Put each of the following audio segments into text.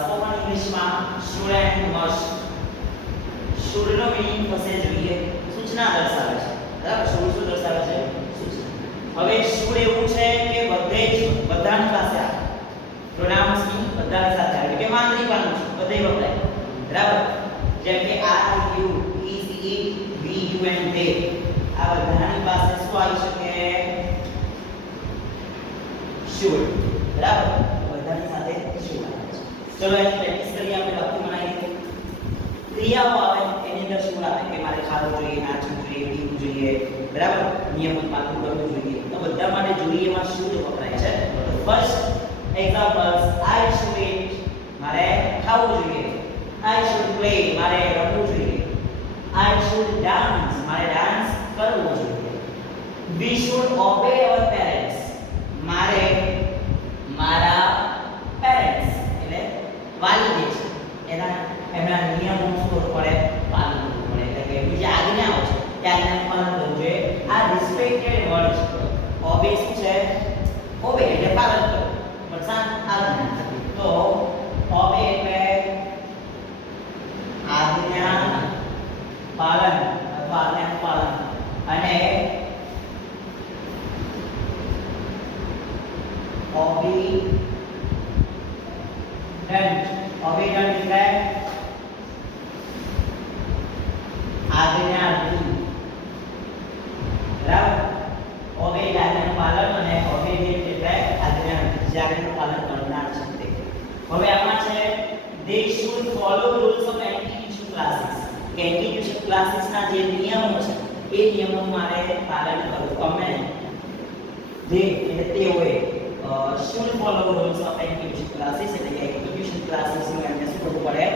spoken ઇંગ્લિશમાં student must શુડનો meaning થશે જોઈએ સૂચના દર્શાવે છે બરાબર શું દર્શાવે છે સૂચના હવે શુડ એવું છે કે બધાની પાસે આવે પ્રોનાઉન્સ ની બધાની સાથે આવે કે માંદરી પણ બધે વપરાય બરાબર જેમ કે are you is it we you and they આ બધાની પાસે શું આવી શકે શુડ બરાબર બધાની સાથે શુડ આવે છે ચલો એની પ્રેક્ટિસ કરીએ આપણે વાક્ય બનાવી દઈએ ક્રિયાઓ આવે એની અંદર શું આવે કે મારે ખાવું જોઈએ નાચવું જોઈએ પીવું જોઈએ બરાબર નિયમોનું પાલન કરવું જોઈએ તો બધા માટે જોઈએ એમાં શું વપરાય છે તો first examples I should eat મારે ખાવું જોઈએ આઈ શુડ પ્લે મારે રમવું જોઈએ આઈ શુડ ડાન્સ મારે ડાન્સ કરવો જોઈએ we should obey our parents મારે મારા પેરેન્ટ્સ એટલે વાલી જે છે એમના નિયમો શું પડે પાલન કરવું પડે એટલે કે બીજી આજ્ઞાઓ છે તે આજ્ઞાનું પાલન કરવું જોઈએ આ રિસ્પેક્ટેડ વર્ડ છે ઓબે શું છે ઓબે એટલે પાલન કરવું પણ આજ્ઞા તો ઓબે એટલે આજ્ઞા પાલન અથવા આજ્ઞાનું પાલન અને obedient એટલે આજ્ઞાથી બરાબર obey આજ્ઞાનું પાલન અને obedient એટલે આજ્ઞાનું પાલન કરનાર છે તે હવે આમાં છે they should follow rules of anti-tuition classes કે anti-tuition classes ના જે નિયમો છે એ નિયમોનું મારે પાલન કરવું અમે જે એટલે તેઓએ should follow rules of anti-tuition classes એટલે કે anti-tuition classes નું એમને શું કરવું પડે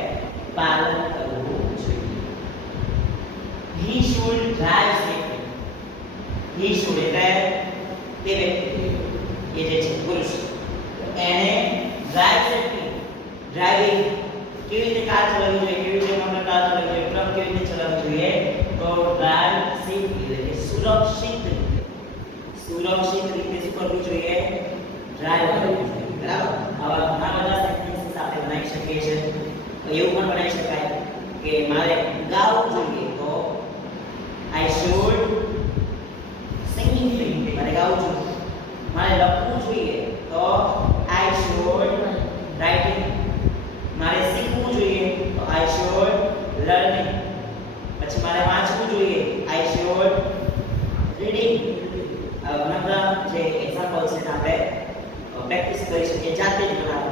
પાલન કરવું જોઈએ he should drive safely he should એટલે તે વ્યક્તિ એ જે છે પુરુષ એને drive safely ડ્રાઇવિંગ કેવી રીતે કાર ચલાવવી જોઈએ કેવી રીતે મોટર કાર ચલાવવી જોઈએ ટ્રક કેવી રીતે ચલાવવી જોઈએ તો ડ્રાઇવ સેફલી એટલે સુરક્ષિત રીતે શું કરવું જોઈએ ડ્રાઇવ કરવું જોઈએ બરાબર આવા ઘણા બધા સેન્ટેન્સીસ આપણે બનાવી શકીએ છીએ તો એવું પણ બનાવી શકાય કે મારે ગાવું જોઈએ તો આઈ શુડ સિંગિંગ જોઈએ મારે ગાવું જોઈએ મારે લખવું જોઈએ તો આઈ શુડ રાઇટિંગ મારે શીખવું જોઈએ તો આઈ શુડ લર્નિંગ પછી મારે વાંચવું જોઈએ આઈ શુડ રીડિંગ ઘણા બધા જે એક્ઝામ્પલ્સ છે આપણે પ્રેક્ટિસ કરી શકીએ જાતે જ બનાવવા